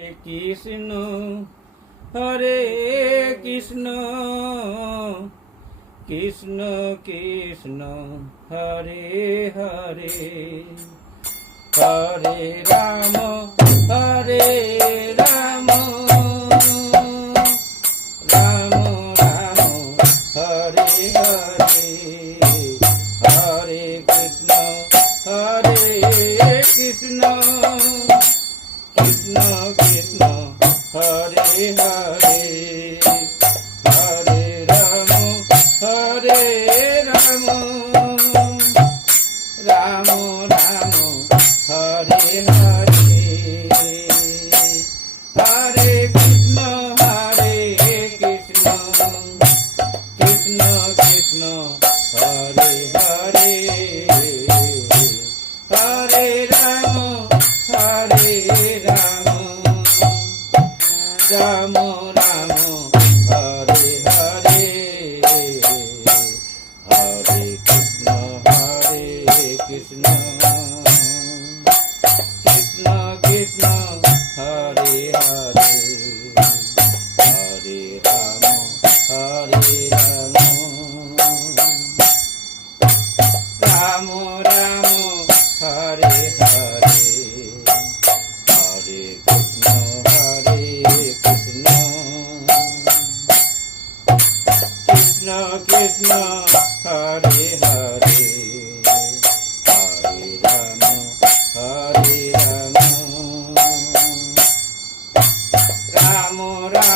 Krishna Hare Krishna Krishna Krishna Hare Hare Hare Ram Hare Ram Ram Ram Hare Hare Hare Krishna Krishna Krishna Hare Hare Hare Ram Ram Ram Hare Hare Hare Krishna Krishna Krishna Hare Hare Hare Ram Ram Ram Hare Hare Hare Krishna Krishna Krishna Hare Hare Hare Ram Ram Ram Hare Hare Hare Krishna Krishna Krishna Hare Hare Hare Ram Ram Ram